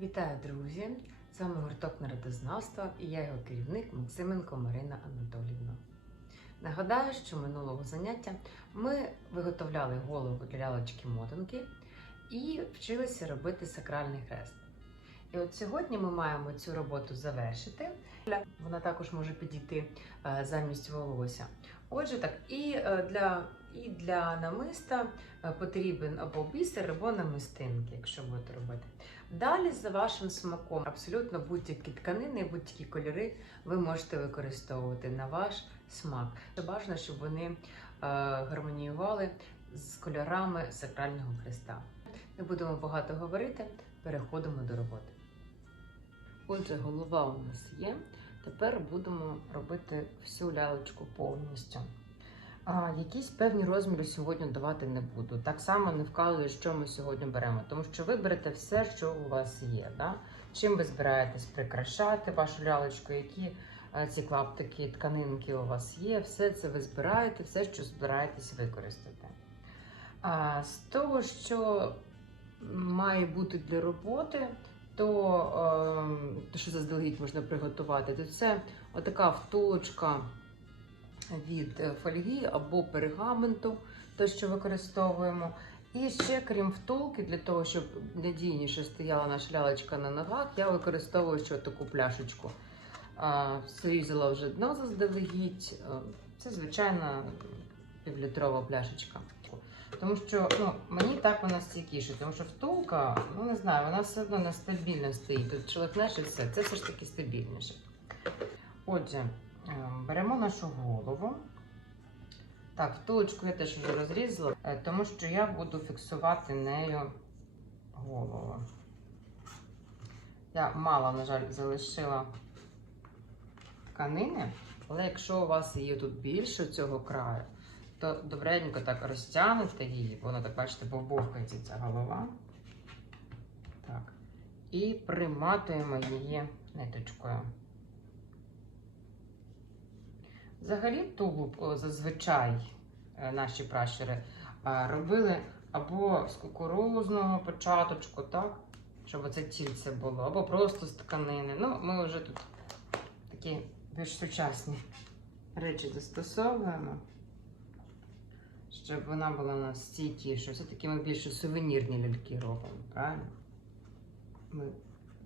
Вітаю, друзі! З вами гурток народознавства і я його керівник Максименко Марина Анатоліївна. Нагадаю, що минулого заняття ми виготовляли голову для лялочки мотанки і вчилися робити сакральний хрест. І от сьогодні ми маємо цю роботу завершити. Вона також може підійти е, замість волосся. Отже, так, і е, для, і для намиста е, потрібен або бісер, або намистинки, якщо будете робити. Далі, за вашим смаком, абсолютно будь-які тканини, будь-які кольори ви можете використовувати на ваш смак. Бажано, щоб вони е, гармоніювали з кольорами сакрального хреста. Не будемо багато говорити, переходимо до роботи. Отже, голова у нас є. Тепер будемо робити всю лялечку повністю. А, якісь певні розміри сьогодні давати не буду. Так само не вказую, що ми сьогодні беремо, тому що ви берете все, що у вас є. Да? Чим ви збираєтесь прикрашати вашу лялечку, які е, ці клаптики, тканинки у вас є, все це ви збираєте, все, що збираєтесь використати. А, з того, що має бути для роботи, то, е, то що заздалегідь можна приготувати, то це отака втулочка від фольги або пергаменту, те, що використовуємо. І ще, крім втулки, для того, щоб надійніше стояла наша лялечка на ногах, я використовую ще таку пляшечку. Срізала вже дно заздалегідь. Це звичайна півлітрова пляшечка. Тому що ну, мені так вона стійкіше, тому що втулка, ну не знаю, вона все одно нестабільно стоїть. Тут шелехнеш і все, це все ж таки стабільніше. Отже, беремо нашу голову. Так, втулочку я теж вже розрізала, е, тому що я буду фіксувати нею голову. Я мало, на жаль, залишила тканини, але якщо у вас її тут більше цього краю, то добренько так розтягнете її, воно так, бачите, бовбовкається ця голова. Так. І приматуємо її ниточкою. Взагалі тулуб зазвичай е, наші пращури е, робили або з кукурузного початочку, так? Щоб оце тільце було, або просто з тканини. Ну, ми вже тут такі більш сучасні речі застосовуємо, щоб вона була у нас стійкіша. Все-таки ми більше сувенірні ляльки робимо, правильно? Ми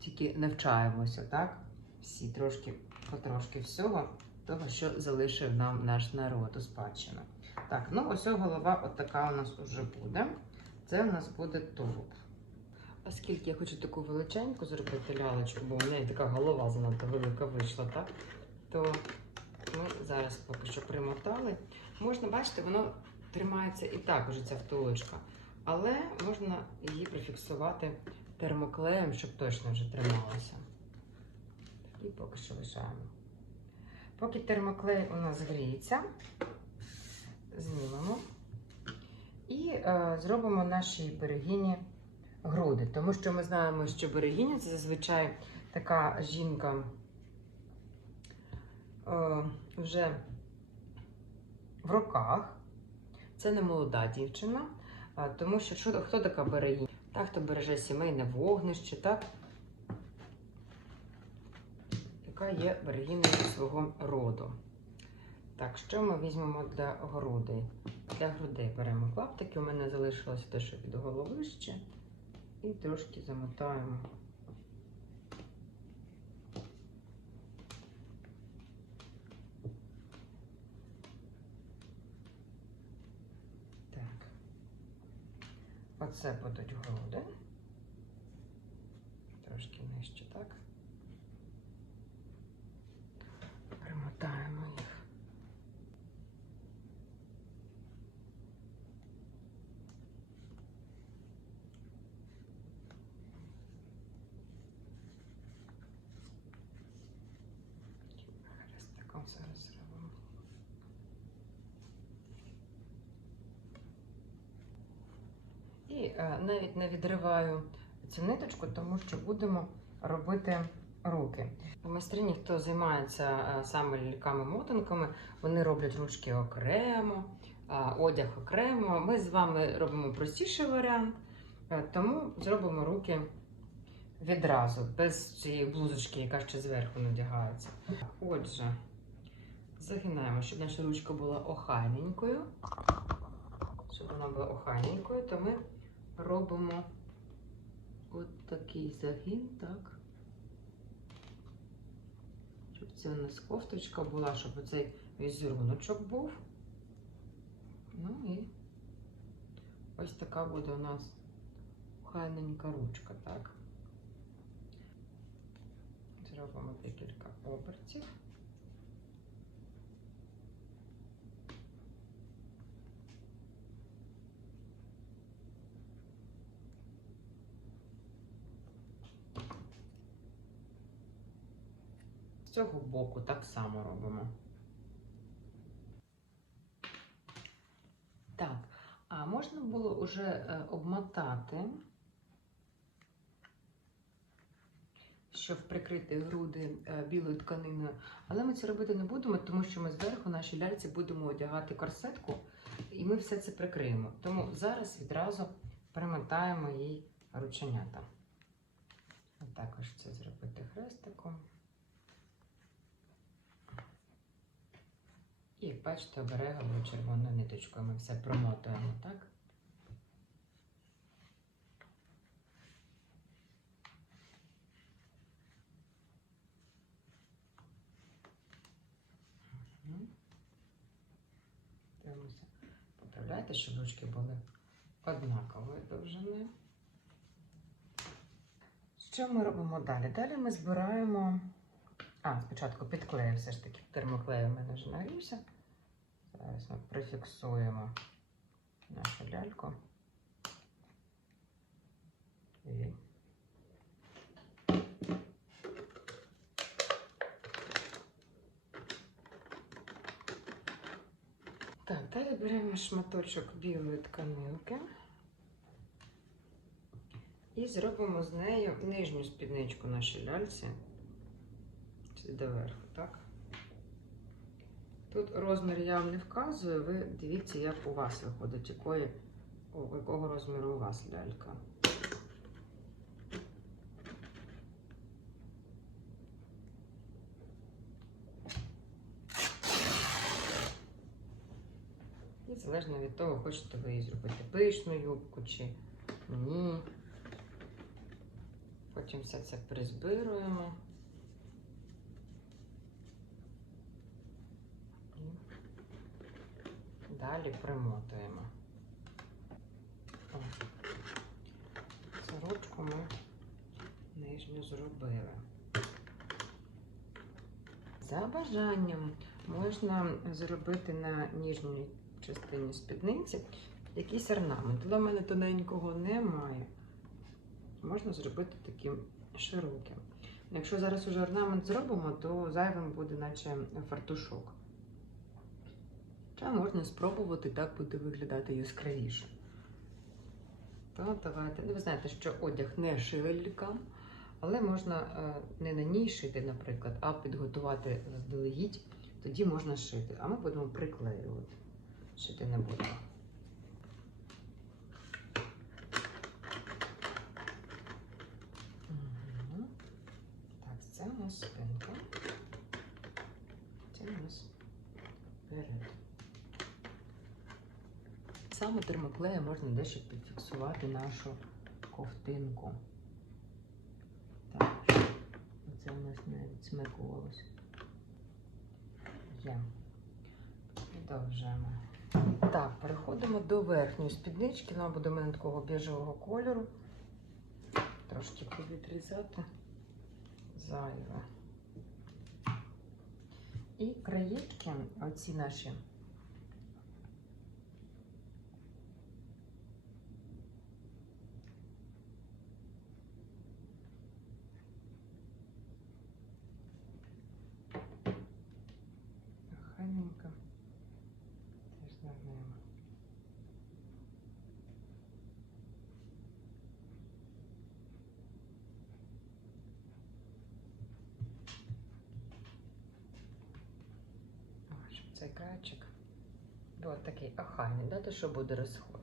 тільки навчаємося, так? Всі трошки, потрошки всього того, що залишив нам наш народ у спадщину. Так, ну ось голова от така у нас вже буде. Це у нас буде тулуб. Оскільки я хочу таку величеньку зробити лялечку, бо у неї така голова занадто велика вийшла, так? То ми зараз поки що примотали. Можна, бачити, воно тримається і так уже ця втулочка. Але можна її прифіксувати термоклеєм, щоб точно вже трималося. І поки що лишаємо. Поки термоклей у нас гріється, знімемо і е, зробимо нашій берегині груди. Тому що ми знаємо, що берегиня це зазвичай така жінка е, вже в роках. Це не молода дівчина, тому що хто така берегиня? Та, хто береже сімейне вогнище, так? Яка є берегиною свого роду. Так, що ми візьмемо для грудей? Для грудей беремо клаптики. У мене залишилося те, що від голови ще. І трошки замотаємо. Так. Оце будуть груди. Трошки нижче, так? Примотаємо їх. Хрестиком зараз зробимо. І е, навіть не відриваю цю ниточку, тому що будемо робити руки. Майстрині, хто займається е, саме ляльками-мотанками, вони роблять ручки окремо, е, одяг окремо. Ми з вами робимо простіший варіант, тому зробимо руки відразу, без цієї блузочки, яка ще зверху надягається. Отже, загинаємо, щоб наша ручка була охайненькою. Щоб вона була охайненькою, то ми робимо от такий загін, так? Щоб це у нас кофточка була, щоб оцей візеруночок був. Ну і ось така буде у нас охайненька ручка, так? Зробимо декілька обертів. Цього боку так само робимо. Так, а можна було вже е, обмотати, щоб прикрити груди е, білою тканиною. Але ми це робити не будемо, тому що ми зверху нашій ляльці будемо одягати корсетку, і ми все це прикриємо. Тому зараз відразу примотаємо їй рученята. Також це зробити хрестиком. І як бачите, оберегливо червоною ниточкою ми все промотуємо, так? Дивимося. Поправляйте, щоб ручки були однакової довжини. Що ми робимо далі? Далі ми збираємо. А, спочатку підклею все ж таки. Термоклею мене вже нагрівся. Зараз ми прифіксуємо нашу ляльку. І Так, далі беремо шматочок білої тканинки і зробимо з нею нижню спідничку нашій ляльці. Доверху, так? Тут розмір я вам не вказую, ви дивіться, як у вас виходить, якої, о, якого розміру у вас лялька. І залежно від того, хочете ви її зробити пишну юбку чи ні. Потім все це призбируємо. І далі примотуємо. О, Сорочку ми нижню зробили. За бажанням можна зробити на ніжній частині спідниці якийсь орнамент. Але в мене тоненького немає. Можна зробити таким широким. Якщо зараз уже орнамент зробимо, то зайвим буде наче фартушок. Хоча можна спробувати, так буде виглядати яскравіше. То давайте. Ну, ви знаєте, що одяг не шиє лялькам, але можна е, не на ній шити, наприклад, а підготувати заздалегідь, тоді можна шити. А ми будемо приклеювати. Шити не будемо. Це у нас спинка. Це у нас перед. Саме термоклеєм можна дещо підфіксувати нашу ковтинку. Так, це у нас навіть смикувалось. Є. Продовжуємо. Так, переходимо до верхньої спіднички. Вона буде у мене такого біжевого кольору. Трошки повідрізати зайве. І краєчки, оці наші. Охайненько. Теж звернемо. О, щоб цей краєчик був такий охайний, да, що буде розходитися.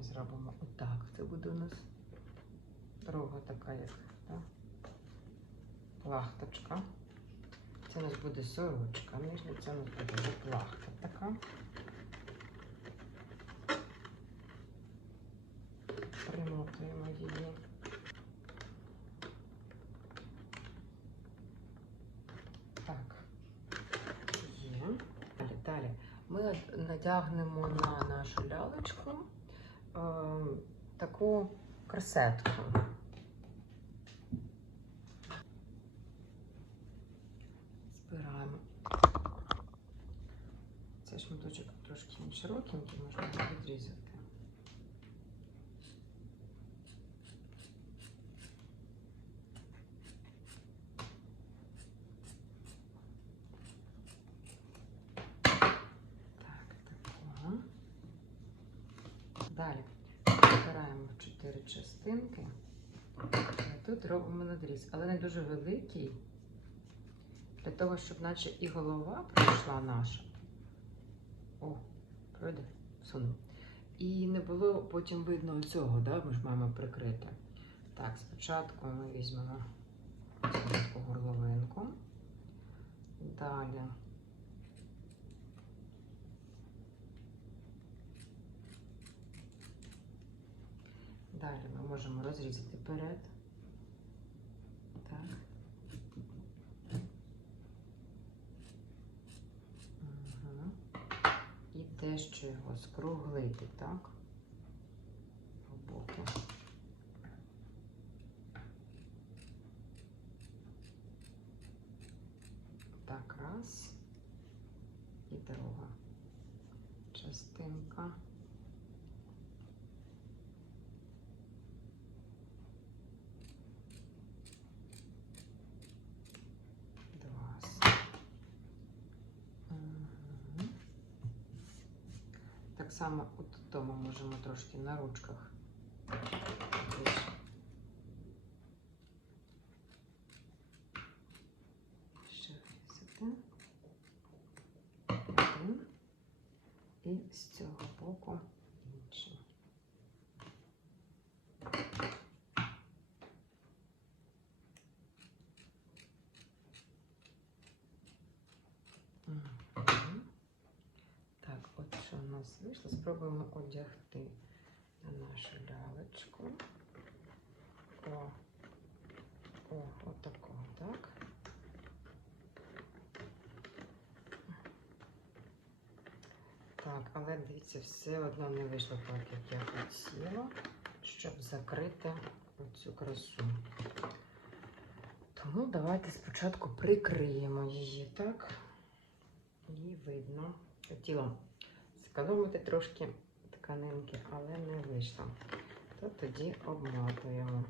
Ми зробимо отак. Це буде у нас друга така, як так? плахточка. Це у нас буде сорочка. Нижня це у нас буде плахта така. Примотуємо її. Так. Є. Далі, далі. Ми надягнемо на нашу лялечку таку корсетку. Збираємо. Цей шматочок трошки він широкенький, можна його відрізати. Так, такого. Далі збираємо в чотири частинки. І Тут робимо надріз, але не дуже великий. Для того, щоб наче і голова пройшла наша. О, пройде, всунув. І не було потім видно цього, да? ми ж маємо прикрити. Так, спочатку ми візьмемо таку горловинку. Далі. Далі ми можемо розрізати перед. Так. Угу. І дещо його скруглити, так? По боку. Так, раз. І друга частинка. Само от тому можемо трошки на ручках. Ще врізати. Один. І з цього боку інший. Мгм. Так, от що у нас вийшло. Спробуємо одягти на нашу лялечку. О, о, отако, так. Так, але дивіться, все одно не вийшло так, як я хотіла, щоб закрити оцю красу. Тому давайте спочатку прикриємо її, так? І видно. Хотіла зекономити трошки тканинки, але не вийшло. То тоді обмотуємо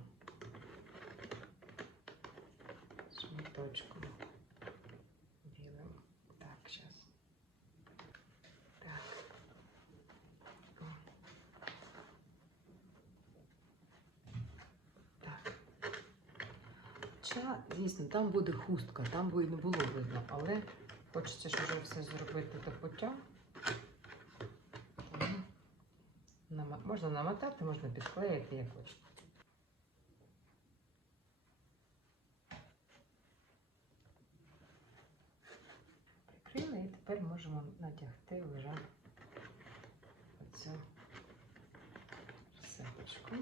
шматочком білим. Так, зараз. Так. Так. Звісно, там буде хустка, там би і не було видно, але хочеться вже все зробити до пуття. Тому нама- Можна намотати, можна підклеїти як хочете. Прикрили і тепер можемо натягти вже оцю сеточку.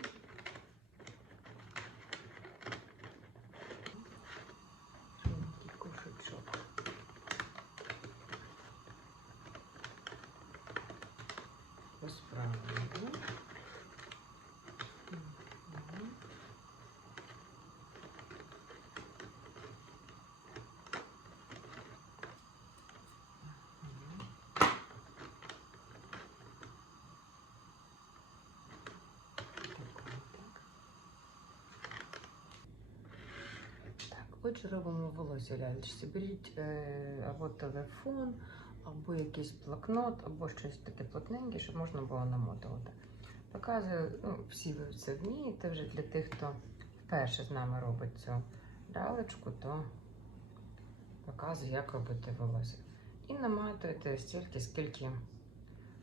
Отже, робимо волосся лялечці. Беріть е, або телефон, або якийсь блокнот, або щось таке плотненьке, щоб можна було намотувати. Показую, ну, всі ви це вмієте вже для тих, хто вперше з нами робить цю лялечку, то показую, як робити волосся. І наматуєте стільки, скільки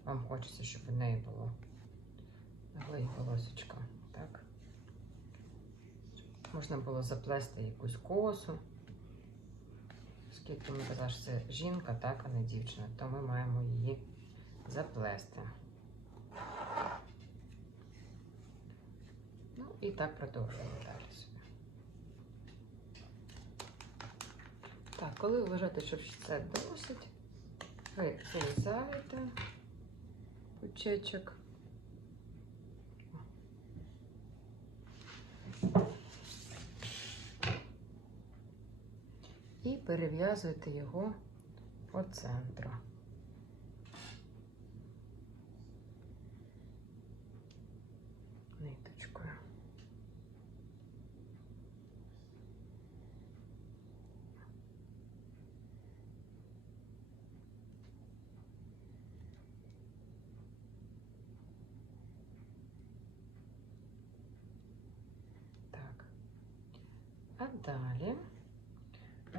вам хочеться, щоб у неї було Ой, волосечко, так. Можна було заплести якусь косу. Оскільки ми казали, що це жінка, так, а не дівчина, то ми маємо її заплести. Ну і так продовжуємо далі собі. Так, коли вважаєте, що це досить, ви вирізаєте кучечок. І перев'язуєте його по центру. Ниточкою.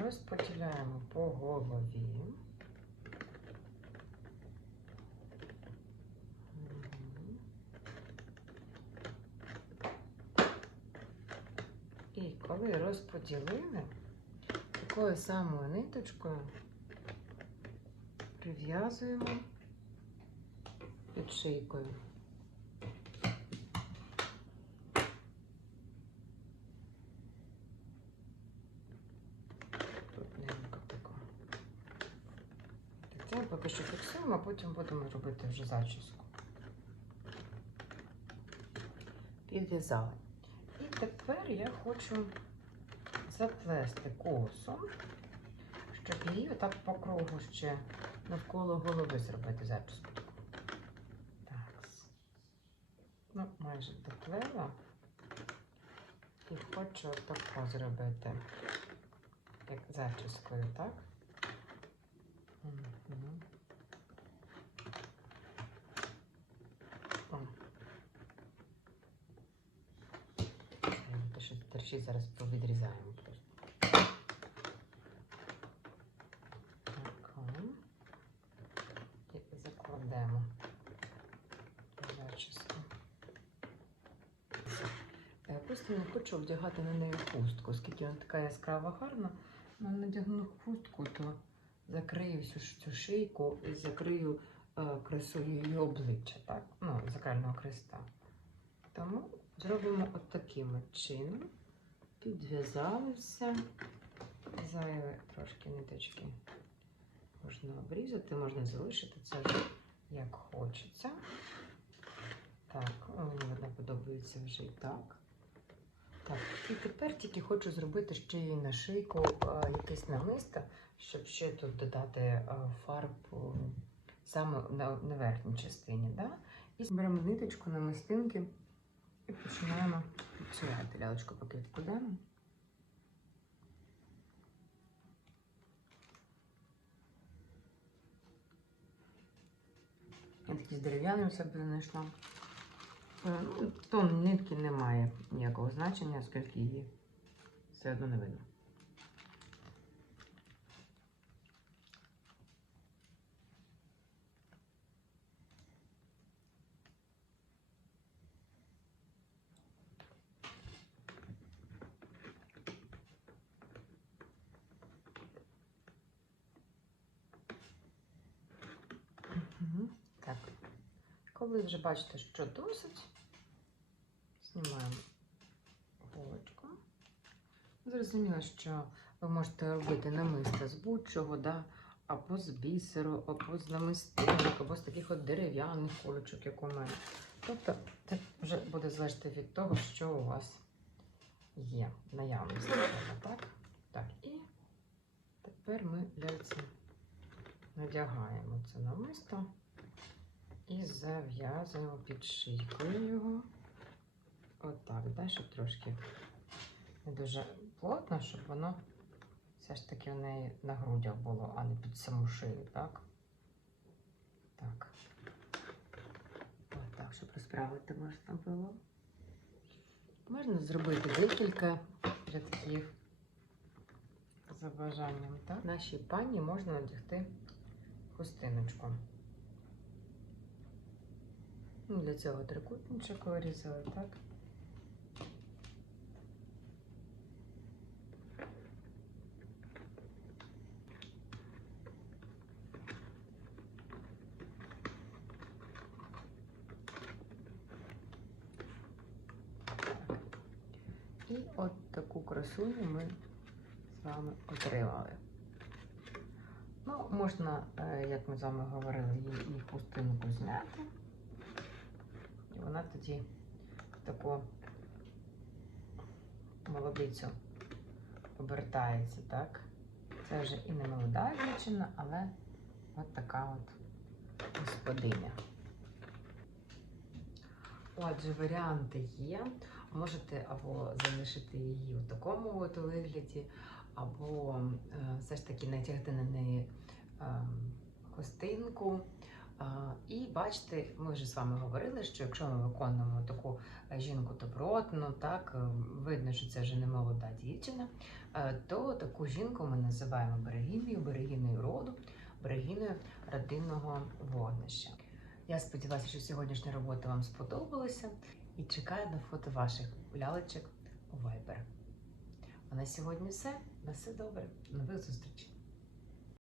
Розподіляємо по голові. І коли розподілили, такою самою ниточкою прив'язуємо під шийкою. Плотненько тако. Так, це ми поки що фіксуємо, а потім будемо робити вже зачіску. Підв'язали. І тепер я хочу заплести косу, щоб її отак по кругу ще навколо голови зробити зачіску. Так. Ну, майже доплела. І хочу тако зробити, як зачіскою, так? Мгм. Те, що торчить, зараз повідрізаємо. І закладемо. Я просто не хочу вдягати на неї хустку, оскільки вона така яскрава гарна. Ну, надягну хустку, то закрию всю цю шийку і закрию е, красою її обличчя, так? Ну, закального креста. Тому зробимо от таким чином. Підв'язали все. Зайве трошки ниточки можна обрізати, можна залишити це вже як хочеться. Так, мені вона подобається вже і так. Так, і тепер тільки хочу зробити ще й на шийку а, якесь намисто, щоб ще тут додати а, фарб о, саме на, на верхній частині. Да? І беремо ниточку на мистинки і починаємо працювати. Лялочку поки відкладемо. Я такі з дерев'яним себе знайшла. Е, ну, Тон нитки не має ніякого значення, оскільки її все одно не видно. Мгм. Так. Коли вже бачите, що досить, знімаємо голочку. Зрозуміло, що ви можете робити намисто з будь-чого, да? або з бісеру, або з намистинок, або з таких от дерев'яних кулечок, як у мене. Тобто це вже буде залежати від того, що у вас є в наявності. Так? Так, і тепер ми ляльці надягаємо це намисто і зав'язуємо під шийкою його. Отак, да, щоб трошки не дуже плотно, щоб воно все ж таки в неї на грудях було, а не під саму шию, так? Так. Отак, щоб розправити можна було. Можна зробити декілька рядків за бажанням. Так? Нашій пані можна надягти хустиночку. Ну, для цього трикутничок вирізали, так? І от таку красуню ми з вами отримали. Ну, можна, е, як ми з вами говорили, її хустинку зняти. Вона тоді таку молодицю обертається, так? Це вже і не молода дівчина, але от така от господиня. Отже, варіанти є. Можете або залишити її у такому от вигляді, або е, все ж таки натягти на неї е, хустинку. І бачите, ми вже з вами говорили, що якщо ми виконуємо таку е, жінку добротну, так е, видно, що це вже не молода дівчина, е, то таку жінку ми називаємо берегинею, берегинею роду, берегинею родинного вогнища. Я сподіваюся, що сьогоднішня робота вам сподобалася і чекаю на фото ваших лялечок у Viber. А на сьогодні все. На все добре. Нових зустрічей!